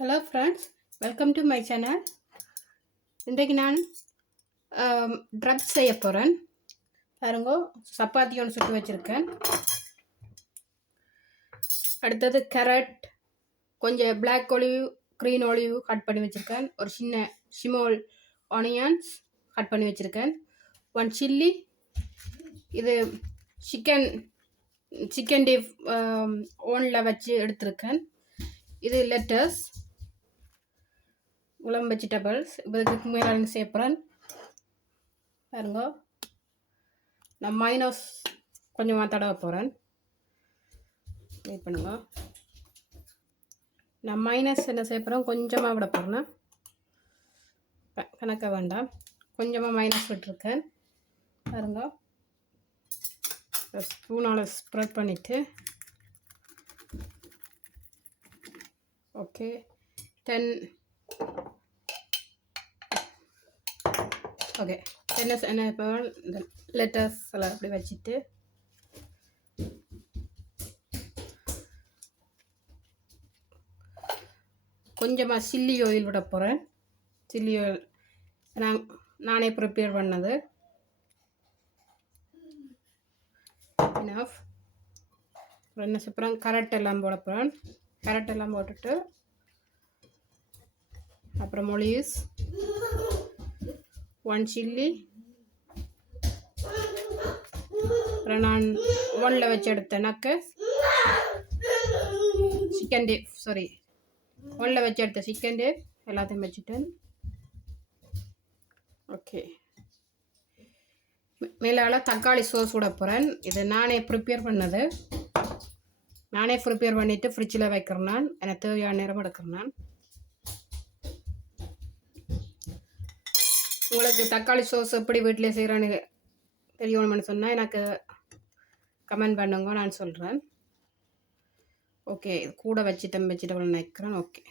Hello friends, welcome to my channel. இன்றைக்கு நான் ட்ரப் செய்ய போகிறேன். பாருங்க, சப்பாத்தி ஒன்று சுட்டு வச்சுருக்கேன். அடுத்தது கேரட், கொஞ்சம் black olive, green olive cut பண்ணி வச்சுருக்கேன். ஒரு சின்ன ஸ்மால் ஆனியன்ஸ் கட் பண்ணி வச்சுருக்கேன். 1 சில்லி. இது சிக்கன் டீப் ஓனில் வச்சு எடுத்திருக்கேன். இது லெட்டஸ், உலம் வெஜிடபிள்ஸ். இப்போ இதுக்கு மேலே சேர்ப்புறேன். பாருங்க, நான் மைனஸ் கொஞ்சமாக தடவை போகிறேன். வெயிட் பண்ணுங்க. நான் மைனஸ் என்ன சேர்ப்புறேன், கொஞ்சமாக விட போகிறேன். கணக்க வேண்டாம், கொஞ்சமாக மைனஸ் விட்டுருக்கேன். பாருங்க, ஸ்பூனால் ஸ்ப்ரெட் பண்ணிவிட்டு ஓகே 10 ஓகே என்ன இப்போ இந்த லெட்டர்ஸ் எல்லாம் அப்படி வச்சுட்டு கொஞ்சமாக சில்லி ஆயில் விட போகிறேன். சில்லி ஆயில் நானே ப்ரிப்பேர் பண்ணது. இனஃப். என்ன சொல்கிறேன், கேரட் எல்லாம் போட போகிறேன். கேரட் எல்லாம் போட்டுட்டு அப்புறம் மொலிஸ், 1 சில்லி, அப்புறம் நான் ஒன்னில் வச்சு எடுத்த நக்கஸ் சிக்கன் டீப், ஒன்னில் வச்சு எடுத்த சிக்கன் டீப் எல்லாத்தையும் வச்சுட்டேன். ஓகே, மேலால் தக்காளி சோஸ் விட போகிறேன். இது நானே ப்ரிப்பேர் பண்ணது. நானே ப்ரிப்பேர் பண்ணிவிட்டு ஃப்ரிட்ஜில் வைக்கிறேன். நான் எனக்கு தேவையான நேரம் எடுக்கிறேன். நான் உங்களுக்கு தக்காளி சோஸ் எப்படி வீட்டிலே செய்கிறேன்னு தெரியணும்னு சொன்னால் எனக்கு கமெண்ட் பண்ணுங்க, நான் சொல்கிறேன். ஓகே, கூட வச்சுட்டேன் வெஜிடபிள் நினைக்கிறேன். ஓகே,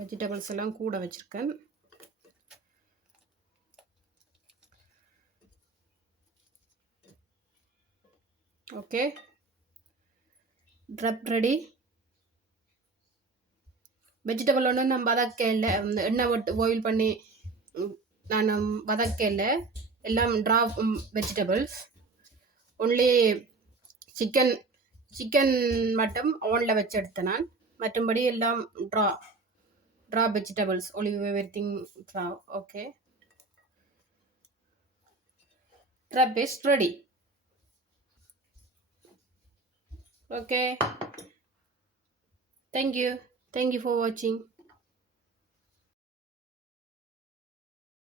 வெஜிடபிள்ஸ் எல்லாம் கூட வச்சுருக்கேன். Okay, ட்ரப் ready. வெஜிடபிள் ஒன்று நான் வதக்கல, எண்ணெய் விட்டு பாயில் பண்ணி நான் வதக்கல. எல்லாம் ட்ரா வெஜிடபிள்ஸ். ஒன்லி சிக்கன் மட்டும் ஓனில் வச்சு எடுத்தேன் நான். மற்றபடி எல்லாம் draw vegetables, olive everything draw. Okay, ட்ரப் is ready. Okay, thank you for watching.